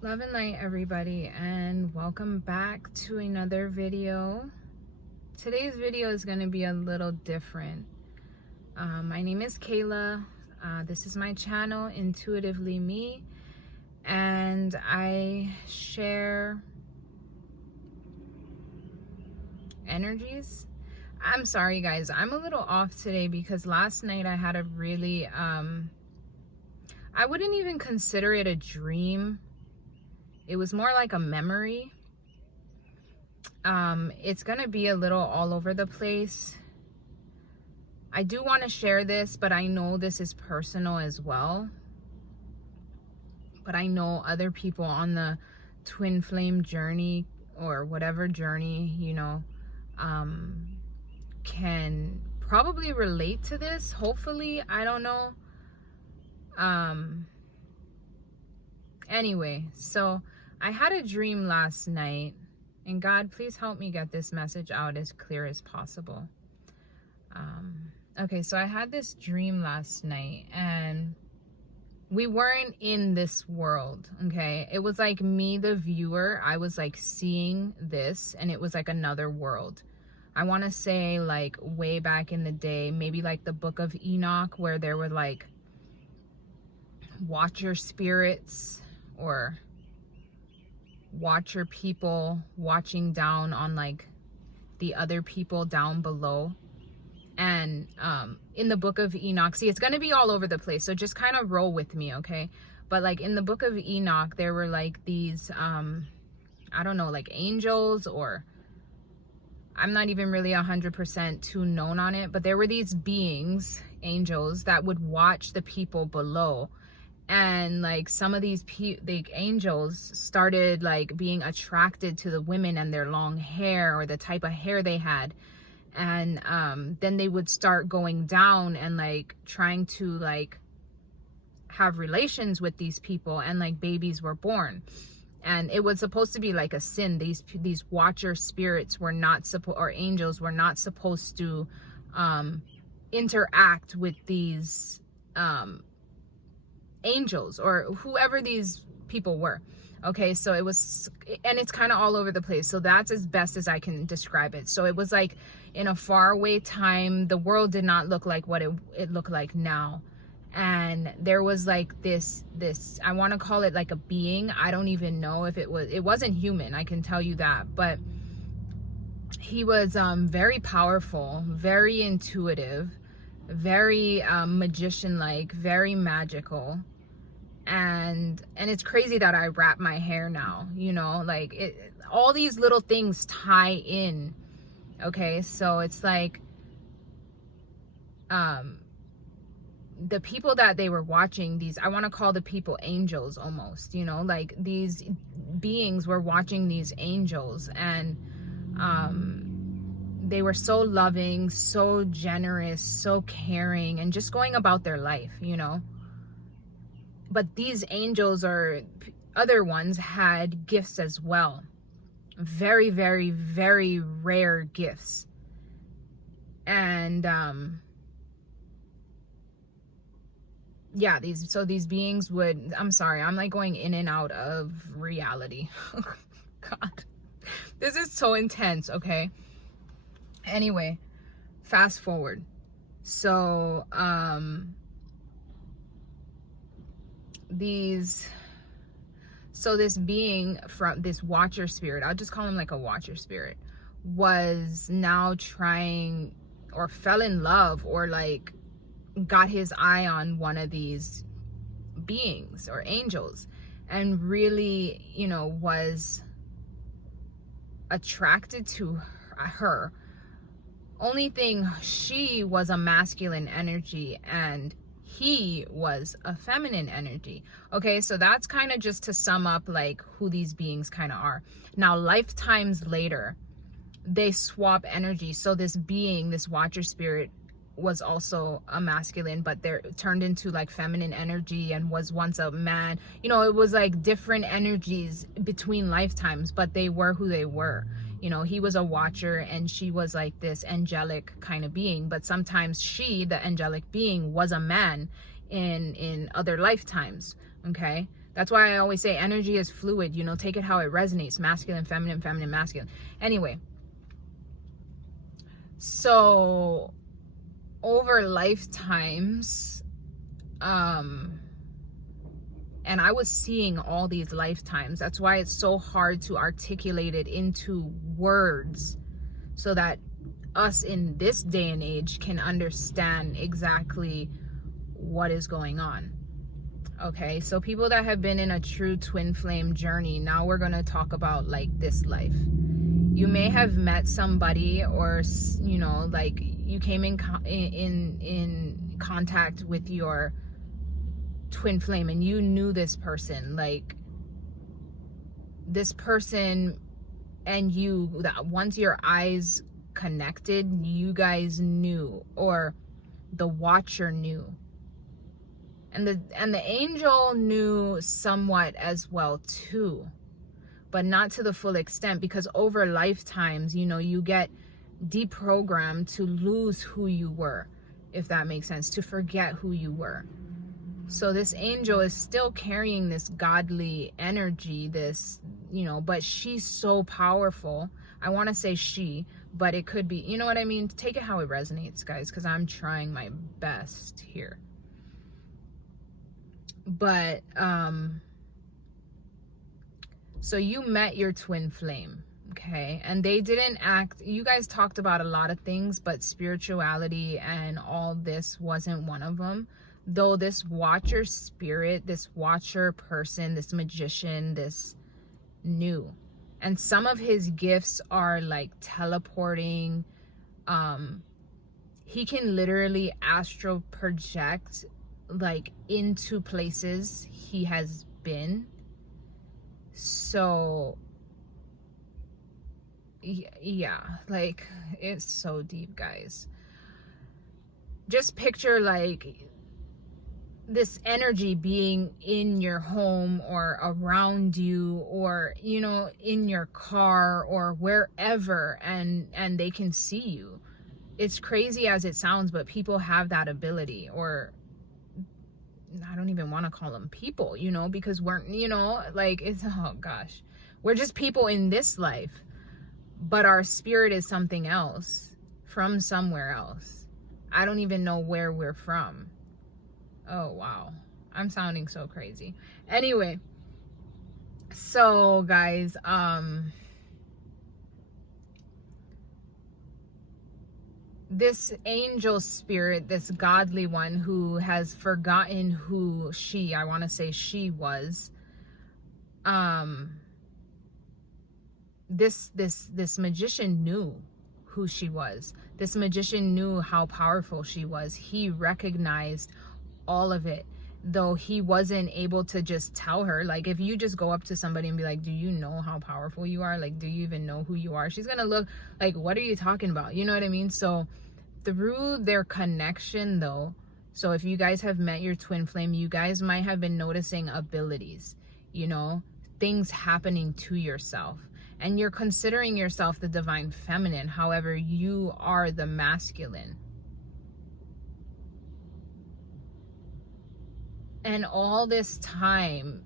Love and light, everybody, and welcome back to another video. Today's video is going to be a little different. My name is Kayla. This is my channel, Intuitively Me, and I share energies. I'm sorry, guys. I'm a little off today because last night I had a really, I wouldn't even consider it a dream. It was more like a memory. It's gonna be a little all over the place. I do want to share this, but I know this is personal as well. But I know other people on the twin flame journey or whatever journey, can probably relate to this. Hopefully, I don't know. Anyway, so I had a dream last night, and God, please help me get this message out as clear as possible. Okay, so I had this dream last night, and we weren't in this world, okay? It was like me, the viewer, I was like seeing this, and it was like another world. I want to say like way back in the day, maybe like the Book of Enoch, where there were like watcher spirits or watcher people watching down on like the other people down below. And in the Book of Enoch, see, it's going to be all over the place, so just kind of roll with me, okay? But like in the Book of Enoch, there were like these I don't know, like angels, or I'm not even really 100% too known on it, but there were these beings, angels, that would watch the people below. And like some of these angels started like being attracted to the women and their long hair or the type of hair they had. And then they would start going down and like trying to like have relations with these people, and like babies were born. And it was supposed to be like a sin. These watcher spirits were not or angels were not supposed to interact with these angels or whoever these people were. Okay, so it was, and it's kind of all over the place, so that's as best as I can describe it. So it was like in a faraway time, the world did not look like what it looked like now. And there was like this I want to call it like a being. I don't even know if it wasn't human, I can tell you that, but he was very powerful, very intuitive, very magician-like, very magical. And it's crazy that I wrap my hair now, like all these little things tie in. Okay, so it's like the people that they were watching, these, I want to call the people angels almost, like these beings were watching these angels, and they were so loving, so generous, so caring, and just going about their life, But these angels or other ones had gifts as well. Very, very, very rare gifts. And yeah, these beings would, I'm sorry, I'm like going in and out of reality. God, this is so intense, okay? Anyway, fast forward. So this being from this watcher spirit, I'll just call him like a watcher spirit, was now trying, or fell in love, or like got his eye on one of these beings or angels, and really, was attracted to her. Only thing, she was a masculine energy and he was a feminine energy. Okay, so that's kind of just to sum up like who these beings kind of are. Now, lifetimes later, they swap energy. So this being, this watcher spirit, was also a masculine, but they're turned into like feminine energy, and was once a man. It was like different energies between lifetimes, but they were who they were. He was a watcher and she was like this angelic kind of being, but sometimes she, the angelic being, was a man in other lifetimes. Okay, That's why I always say energy is fluid, you know, take it how it resonates, masculine, feminine, feminine, masculine. Anyway, so over lifetimes, and I was seeing all these lifetimes. That's why it's so hard to articulate it into words so that us in this day and age can understand exactly what is going on. Okay, so people that have been in a true twin flame journey, now we're going to talk about like this life. You may have met somebody, or you know, like you came in contact with your twin flame and you knew this person, like this person and you, that once your eyes connected, you guys knew, or the watcher knew, and the angel knew somewhat as well too, but not to the full extent, because over lifetimes, you know, you get deprogrammed to lose who you were, if that makes sense, to forget who you were. So this angel is still carrying this godly energy, this, you know, but she's so powerful. I want to say she, but it could be, you know what I mean? Take it how it resonates, guys, because I'm trying my best here. But, so you met your twin flame, okay? And they didn't act, you guys talked about a lot of things, but spirituality and all this wasn't one of them. Though this watcher spirit, this watcher person, this magician, this knew. And some of his gifts are like teleporting. He can literally astral project like into places he has been. So yeah, like it's so deep, guys. Just picture like this energy being in your home or around you, or, you know, in your car or wherever, and they can see you. It's crazy as it sounds, but people have that ability. Or I don't even want to call them people, you know, because we're, you know, like it's, oh gosh, we're just people in this life, but our spirit is something else from somewhere else. I don't even know where we're from. Oh, wow. I'm sounding so crazy. Anyway, so guys, this angel spirit, this godly one who has forgotten who she, I want to say she was, this magician knew who she was. This magician knew how powerful she was. He recognized all of it, though he wasn't able to just tell her. Like, if you just go up to somebody and be like, do you know how powerful you are? Like, do you even know who you are? She's gonna look like, what are you talking about? You know what I mean? So through their connection though, so if you guys have met your twin flame, you guys might have been noticing abilities, you know, things happening to yourself, and you're considering yourself the divine feminine. However, you are the masculine. And all this time,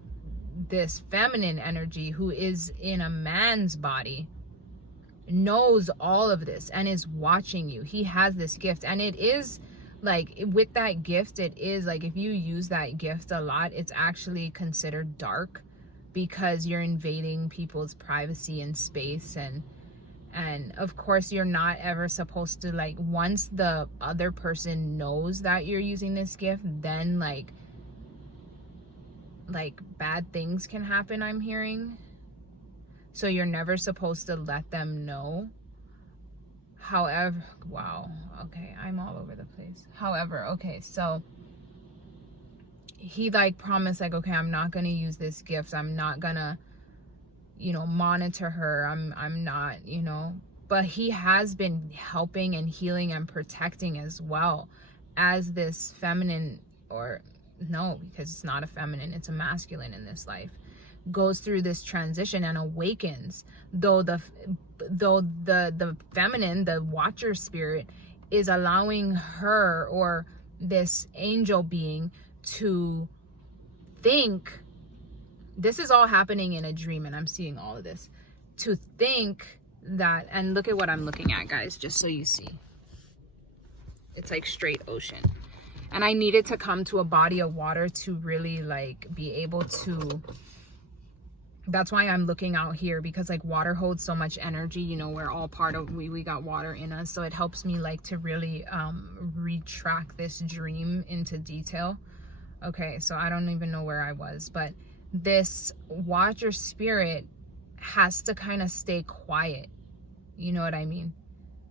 this feminine energy who is in a man's body knows all of this and is watching you. He has this gift, and it is like, with that gift, it is like, if you use that gift a lot, it's actually considered dark, because you're invading people's privacy and space. And of course, you're not ever supposed to, like, once the other person knows that you're using this gift, then like bad things can happen, I'm hearing. So you're never supposed to let them know. However, wow, okay, I'm all over the place. However, okay, so he like promised, like, okay, I'm not gonna use this gift, I'm not gonna, you know, monitor her, I'm not, you know, but he has been helping and healing and protecting as well as this feminine, or no, because it's not a feminine, it's a masculine in this life, goes through this transition and awakens. Though the feminine, the watcher spirit, is allowing her, or this angel being, to think this is all happening in a dream, and I'm seeing all of this. To think that, and look at what I'm looking at, guys, just so you see. It's like straight ocean. And I needed to come to a body of water to really like be able to, that's why I'm looking out here, because like water holds so much energy. You know, we're all part of, we got water in us. So it helps me like to really retract this dream into detail. Okay, so I don't even know where I was, but this watcher spirit has to kind of stay quiet. You know what I mean?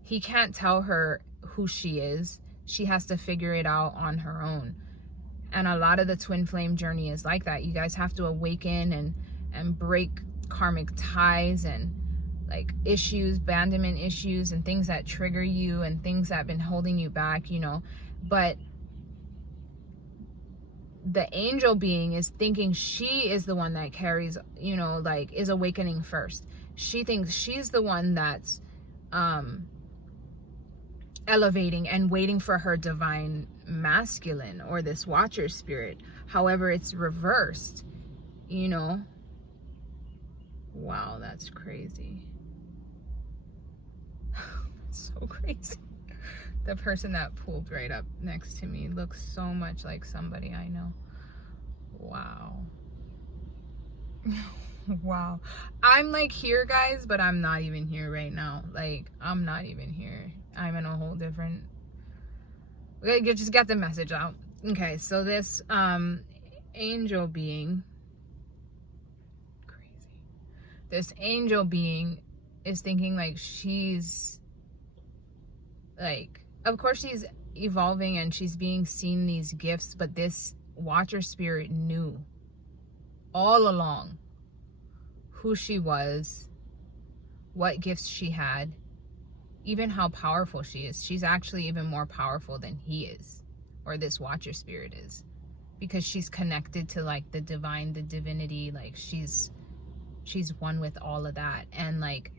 He can't tell her who she is. She has to figure it out on her own. And a lot of the twin flame journey is like that. You guys have to awaken and break karmic ties and like issues, abandonment issues, and things that trigger you and things that have been holding you back, you know. But the angel being is thinking she is the one that carries, you know, like is awakening first. She thinks she's the one that's elevating and waiting for her divine masculine or this watcher spirit. However, it's reversed, you know. Wow, that's crazy. That's so crazy. The person that pulled right up next to me looks so much like somebody I know. Wow. Wow. I'm like here, guys, but I'm not even here right now. Like, I'm not even here. I'm in a whole different, you just get the message out. Okay, so this angel being, crazy, this angel being is thinking like she's like, of course she's evolving and she's being seen these gifts, but this watcher spirit knew all along who she was, what gifts she had, even how powerful she is. She's actually even more powerful than he is, or this watcher spirit is, because she's connected to like the divine, the divinity. Like she's one with all of that. And like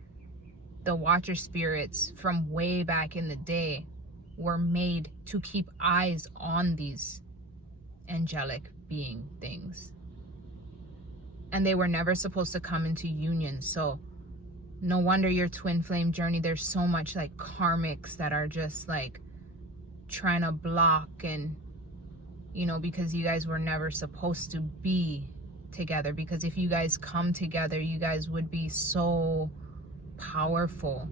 the watcher spirits from way back in the day were made to keep eyes on these angelic being things, and they were never supposed to come into union. So no wonder your twin flame journey, there's so much like karmics that are just like trying to block, and you know, because you guys were never supposed to be together. Because if you guys come together, you guys would be so powerful.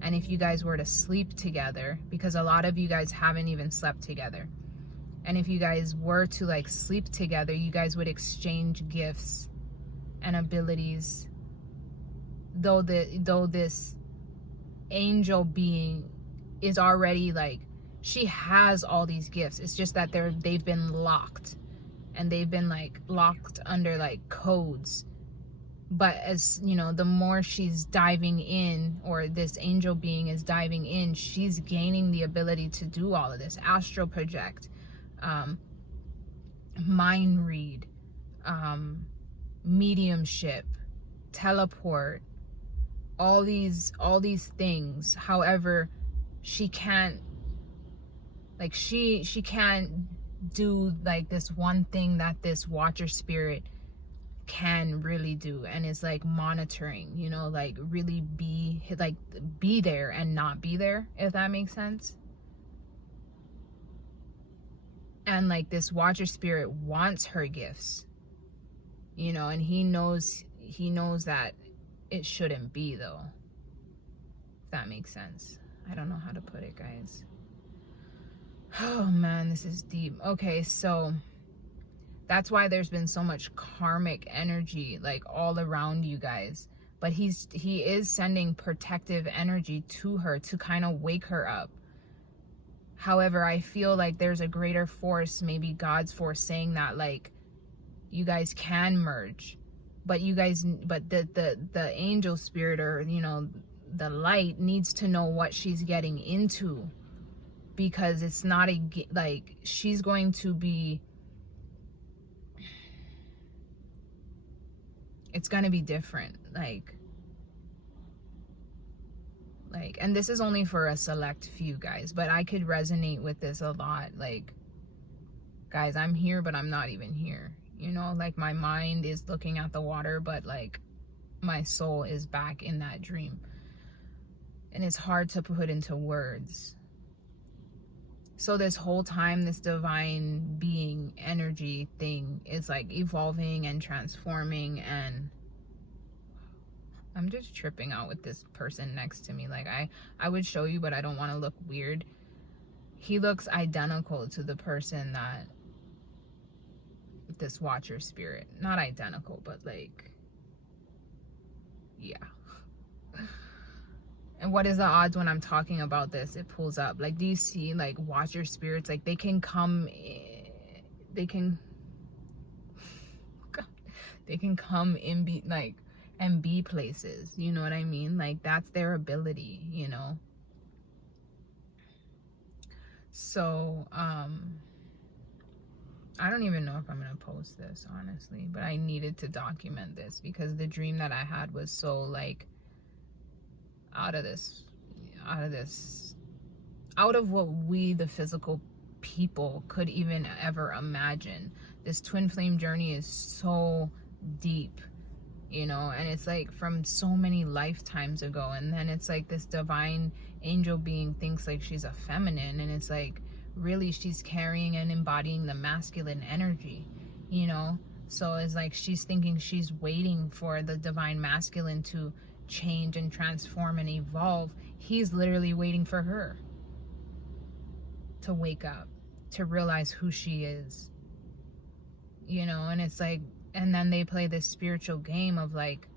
And if you guys were to sleep together, because a lot of you guys haven't even slept together, and if you guys were to like sleep together, you guys would exchange gifts and abilities. Though this angel being is already like, she has all these gifts. It's just that they've been locked, and they've been like locked under like codes. But as you know, the more she's diving in, or this angel being is diving in, she's gaining the ability to do all of this: astral project, mind read, mediumship, teleport, all these things. However, she can't, like she can't do like this one thing that this watcher spirit can really do, and it's like monitoring, you know, like really be there and not be there, if that makes sense. And like this watcher spirit wants her gifts, you know, and he knows that it shouldn't be, though, if that makes sense. I don't know how to put it, guys. Oh man, this is deep. Okay, so that's why there's been so much karmic energy like all around you guys. But he is sending protective energy to her to kind of wake her up. However, I feel like there's a greater force, maybe God's force, saying that like you guys can merge, but the angel spirit, or you know, the light, needs to know what she's getting into, because it's not like she's going to be, it's going to be different, like, and this is only for a select few, guys, but I could resonate with this a lot. Like, guys, I'm here, but I'm not even here, you know, like my mind is looking at the water, but like my soul is back in that dream. And it's hard to put into words. So this whole time, this divine being energy thing is like evolving and transforming, and I'm just tripping out with this person next to me. Like I would show you, but I don't want to look weird. He looks identical to the person that this watcher spirit, not identical, but like, yeah. And what is the odds when I'm talking about this, it pulls up. Like, do you see like watcher spirits? Like they can come in, be like, and be places, you know what I mean? Like that's their ability, you know? So, I don't even know if I'm gonna post this, honestly, but I needed to document this because the dream that I had was so like out of what we, the physical people, could even ever imagine. This twin flame journey is so deep, you know, and it's like from so many lifetimes ago. And then it's like this divine angel being thinks like she's a feminine, and it's like really she's carrying and embodying the masculine energy, you know? So it's like she's thinking she's waiting for the divine masculine to change and transform and evolve. He's literally waiting for her to wake up, to realize who she is, you know? And it's like, and then they play this spiritual game of like,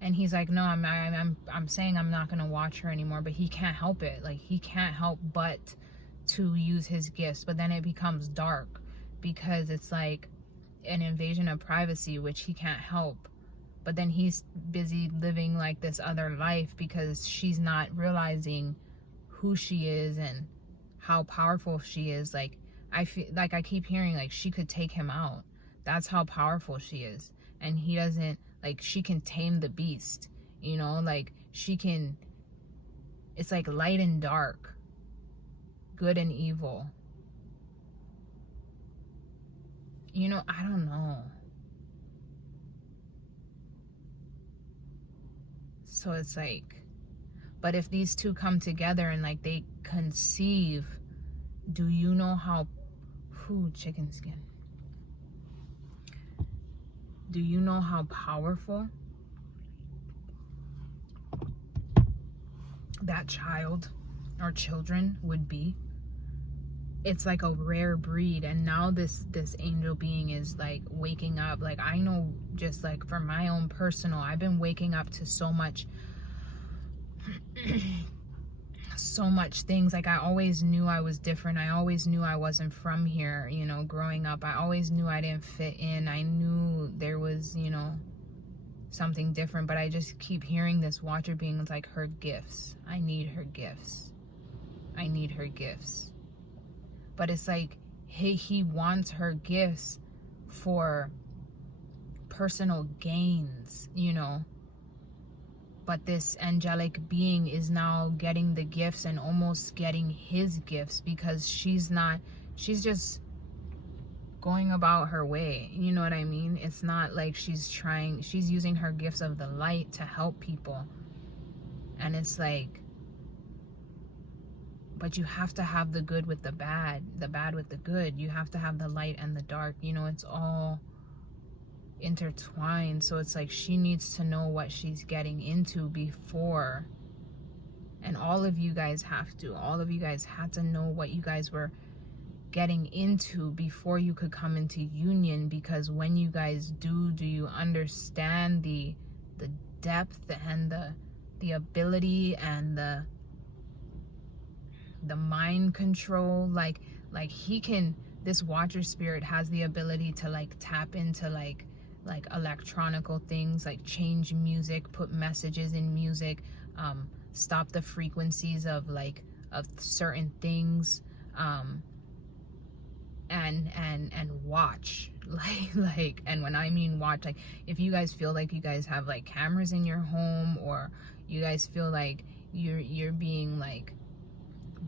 and he's like, no, I'm saying I'm not gonna watch her anymore, but he can't help it. Like he can't help but to use his gifts. But then it becomes dark because it's like an invasion of privacy, which he can't help. But then he's busy living like this other life because she's not realizing who she is and how powerful she is. Like I feel like I keep hearing like she could take him out. That's how powerful she is. And he doesn't, like, she can tame the beast, you know, like she can, it's like light and dark, good and evil, you know. I don't know. So it's like, but if these two come together and like they conceive, do you know how, chicken skin, do you know how powerful that child or children would be? It's like a rare breed. And now this angel being is like waking up. Like I know, just like for my own personal, I've been waking up to so much so much things. Like I always knew I was different. I always knew I wasn't from here, you know, growing up. I always knew I didn't fit in. I knew there was, you know, something different, but I just keep hearing this watcher being like, her gifts. I need her gifts. I need her gifts. But it's like, hey, he wants her gifts for personal gains, you know. But this angelic being is now getting the gifts and almost getting his gifts because she's just going about her way. You know what I mean? It's not like she's using her gifts of the light to help people. And it's like, but you have to have the good with the bad with the good. You have to have the light and the dark. You know, it's all intertwined. So it's like she needs to know what she's getting into before. And all of you guys had to know what you guys were getting into before you could come into union. Because when you guys do you understand the depth and the ability and the mind control. Like he can, this watcher spirit has the ability to like tap into like electronical things, like change music, put messages in music, stop the frequencies of certain things, and watch, like and when I mean watch, like if you guys feel like you guys have like cameras in your home, or you guys feel like you're being like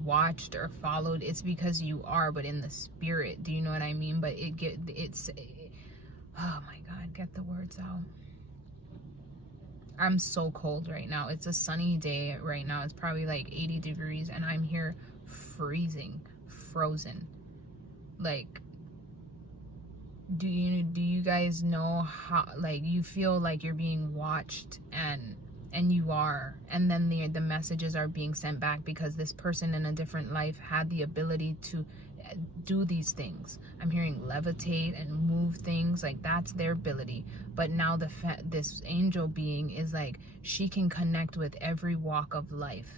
watched or followed, it's because you are, but in the spirit. Do you know what I mean? But Oh my God, get the words out. I'm so cold right now. It's a sunny day right now. It's probably like 80 degrees and I'm here freezing, frozen. Like, do you guys know how, like, you feel like you're being watched, and you are, and then the messages are being sent back because this person in a different life had the ability to do these things. I'm hearing levitate and move things, like that's their ability. But now this angel being is like, she can connect with every walk of life.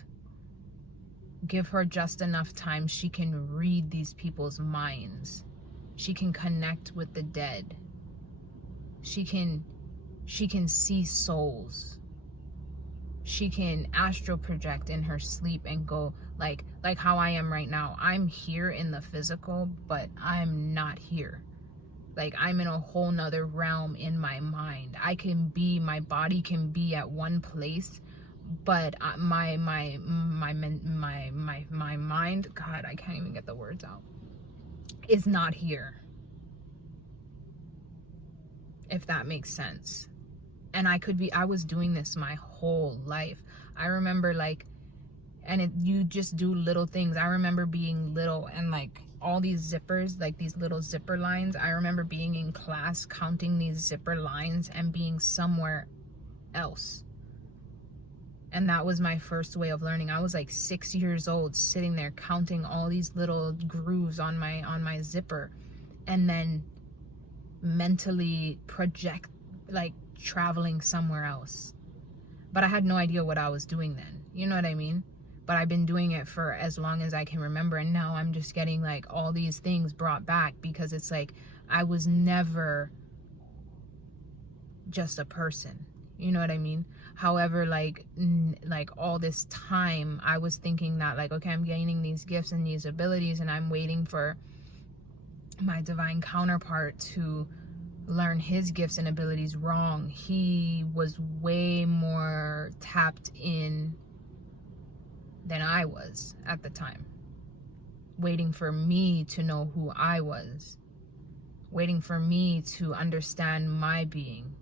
Give her just enough time, she can read these people's minds. She can connect with the dead. She can see souls. She can astral project in her sleep and go like how I am right now. I'm here in the physical, but I'm not here. Like, I'm in a whole nother realm in my mind. My body can be at one place, but my mind, God, I can't even get the words out, is not here. If that makes sense. And I was doing this my whole life. I remember you just do little things. I remember being little and like all these zippers, like these little zipper lines. I remember being in class counting these zipper lines and being somewhere else. And that was my first way of learning. I was like 6 years old, sitting there counting all these little grooves on my zipper, and then mentally project, like, traveling somewhere else. But I had no idea what I was doing then. You know what I mean? But I've been doing it for as long as I can remember, and now I'm just getting like all these things brought back because it's like I was never just a person. You know what I mean? However, like all this time I was thinking that, like, okay, I'm gaining these gifts and these abilities and I'm waiting for my divine counterpart to learn his gifts and abilities. Wrong. He was way more tapped in than I was at the time, waiting for me to know who I was, waiting for me to understand my being.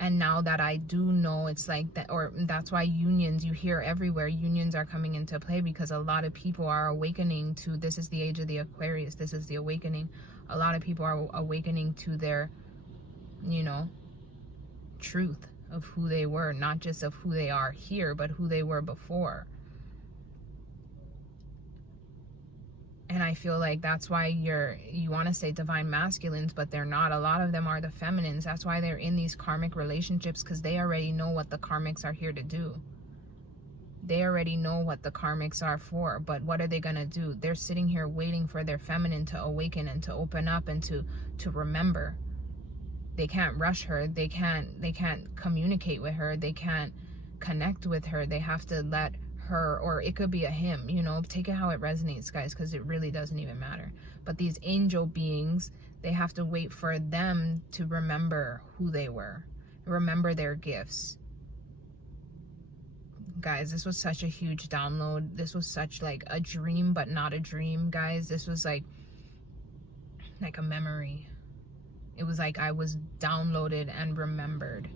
And now that I do know, it's like that, or that's why unions, you hear everywhere, unions are coming into play because a lot of people are awakening to, this is the age of the Aquarius, this is the awakening. A lot of people are awakening to their, truth of who they were, not just of who they are here, but who they were before. And I feel like that's why you want to say divine masculines, but they're not. A lot of them are the feminines. That's why they're in these karmic relationships, because they already know what the karmics are here to do. They already know what the karmics are for, but what are they going to do? They're sitting here waiting for their feminine to awaken and to open up and to remember. They can't rush her. They can't communicate with her. They can't connect with her. They have to let her, or it could be a him, take it how it resonates, guys, because it really doesn't even matter. But these angel beings, they have to wait for them to remember who they were, remember their gifts. Guys, this was such a huge download. This was such like a dream, but not a dream, guys. This was like a memory. It was like I was downloaded and remembered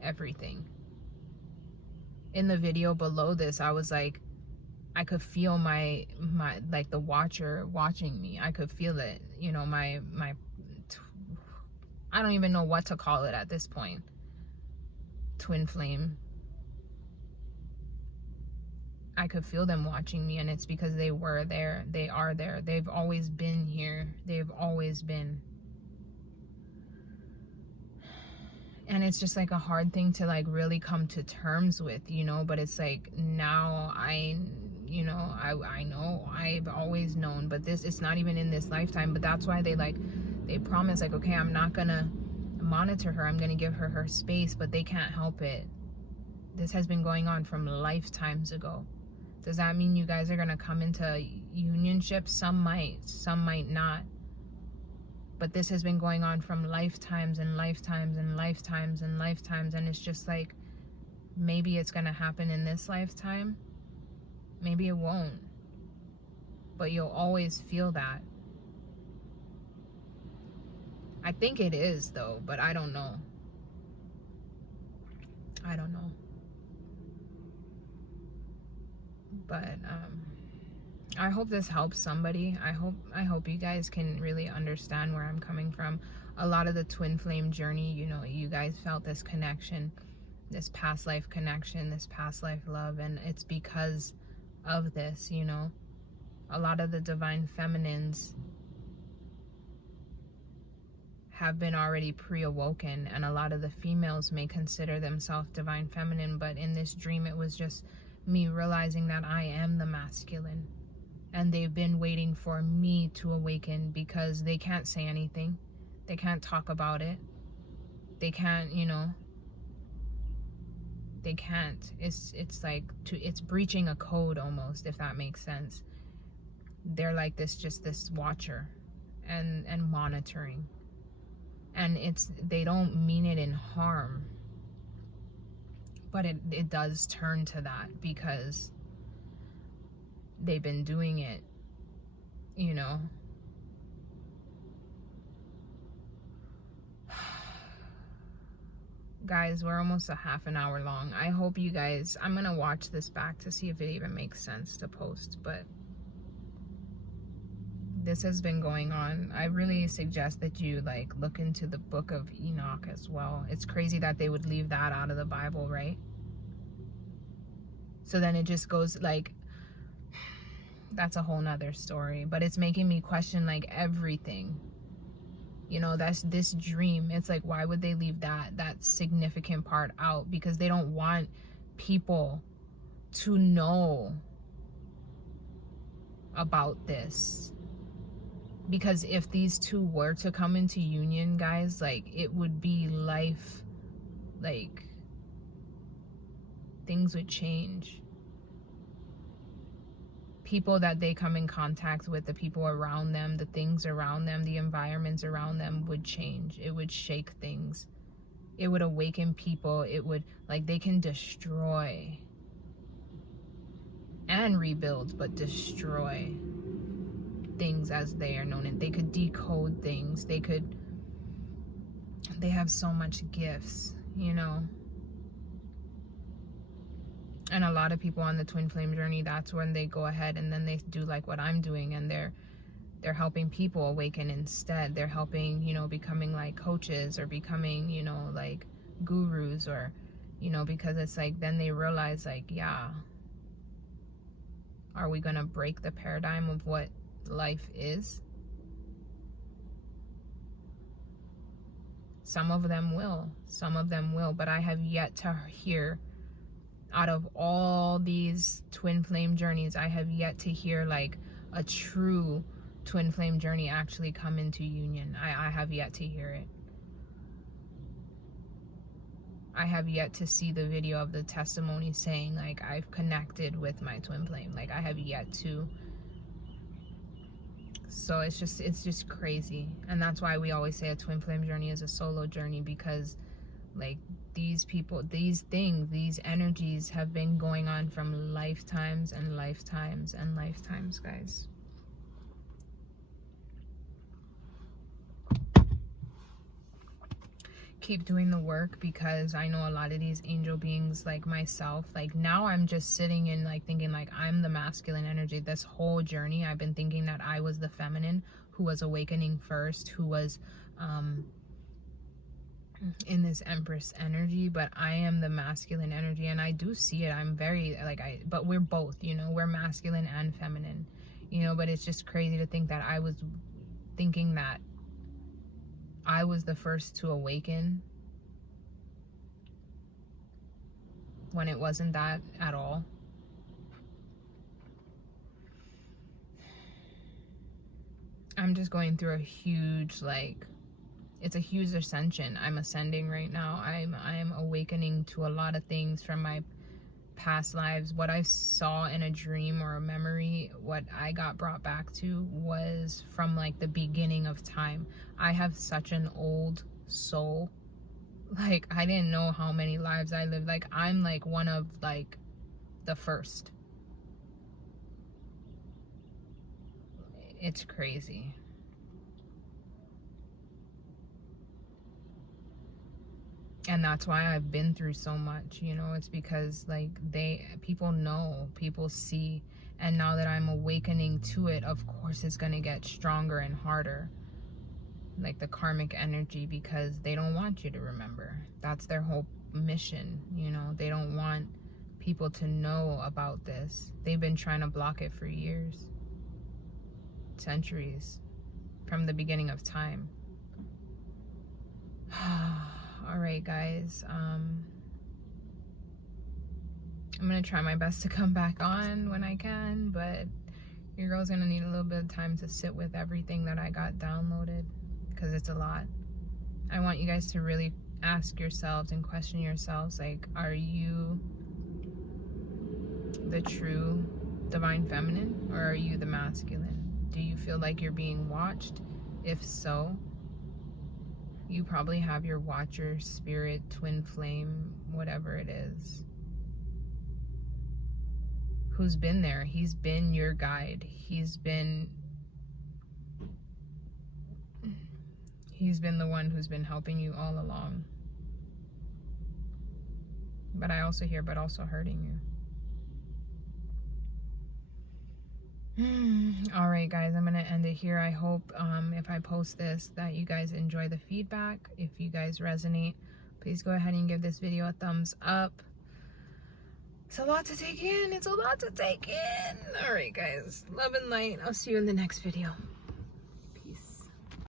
everything. In the video below this, I was like, I could feel my like the watcher watching me. I could feel it, my I don't even know what to call it at this point. Twin flame. I could feel them watching me, and it's because they were there. They are there. They've always been here. They've always been. And it's just like a hard thing to like really come to terms with, but it's like now I know, I've always known, but it's not even in this lifetime. But that's why they promise, like, okay, I'm not gonna monitor her, I'm gonna give her space, but they can't help it. This has been going on from lifetimes ago. Does that mean you guys are gonna come into unionship? Some might not. But this has been going on from lifetimes and lifetimes and lifetimes and lifetimes. And it's just like, maybe it's going to happen in this lifetime. Maybe it won't. But you'll always feel that. I think it is though, but I don't know. I don't know. But I hope this helps somebody. I hope you guys can really understand where I'm coming from. A lot of the twin flame journey, you know, you guys felt this connection, this past life connection, this past life love, and it's because of this, you know. A lot of the divine feminines have been already pre-awoken, and a lot of the females may consider themselves divine feminine, but in this dream it was just me realizing that I am the masculine, and they've been waiting for me to awaken because they can't say anything, they can't talk about it, they can't, you know, they can't. It's like it's breaching a code almost, if that makes sense. They're like this watcher and monitoring, and they don't mean it in harm, but it does turn to that because they've been doing it, you know. Guys, we're almost a half an hour long. I hope you guys, I'm gonna watch this back to see if it even makes sense to post, but this has been going on. I really suggest that you like look into the book of Enoch as well. It's crazy that they would leave that out of the Bible, right? So then it just goes like, that's a whole nother story, but it's making me question like everything, you know. That's this dream. It's like, why would they leave that significant part out? Because they don't want people to know about this. Because if these two were to come into union, guys, like it would be life, like things would change. People that they come in contact with, the people around them, the things around them, the environments around them would change. It would shake things. It would awaken people. It would, like, they can destroy and rebuild, but destroy things as they are known. And they could decode things. They have so much gifts, you know. And a lot of people on the twin flame journey, that's when they go ahead and then they do like what I'm doing, and they're helping people awaken instead. They're helping, you know, becoming like coaches or becoming, you know, like gurus, or, you know, because it's like then they realize like, yeah, are we gonna break the paradigm of what life is? Some of them will, but I have yet to hear, out of all these twin flame journeys, I have yet to hear like a true twin flame journey actually come into union. I have yet to hear it. I have yet to see the video of the testimony saying like, I've connected with my twin flame. Like, I have yet to. So it's just crazy. And that's why we always say a twin flame journey is a solo journey, because like these people, these things, these energies have been going on from lifetimes and lifetimes and lifetimes, guys. Keep doing the work, because I know a lot of these angel beings like myself, like now I'm just sitting in like thinking like I'm the masculine energy. This whole journey I've been thinking that I was the feminine who was awakening first, who was in this Empress energy, but I am the masculine energy, and I do see it. I'm very like, but we're both, you know, we're masculine and feminine, you know. But it's just crazy to think that I was thinking that I was the first to awaken when it wasn't that at all. I'm just going through a huge, like, it's a huge ascension. I'm ascending right now. I'm awakening to a lot of things from my past lives. What I saw in a dream or a memory, what I got brought back to was from like the beginning of time. I have such an old soul. Like, I didn't know how many lives I lived. Like, I'm like one of like the first. It's crazy. And that's why I've been through so much, you know. It's because like people know, people see, and now that I'm awakening to it, of course it's going to get stronger and harder, like the karmic energy, because they don't want you to remember. That's their whole mission, you know. They don't want people to know about this. They've been trying to block it for years, centuries, from the beginning of time. All right, guys. I'm gonna try my best to come back on when I can, but your girl's gonna need a little bit of time to sit with everything that I got downloaded, because it's a lot. I want you guys to really ask yourselves and question yourselves, like, are you the true divine feminine, or are you the masculine? Do you feel like you're being watched? If so, you probably have your watcher, spirit, twin flame, whatever it is, who's been there. He's been your guide. He's been the one who's been helping you all along. But I also hear, but also hurting you. All right, guys, I'm gonna end it here. I hope if I post this that you guys enjoy the feedback. If you guys resonate, please go ahead and give this video a thumbs up. It's a lot to take in. It's a lot to take in. All right, guys, love and light. I'll see you in the next video.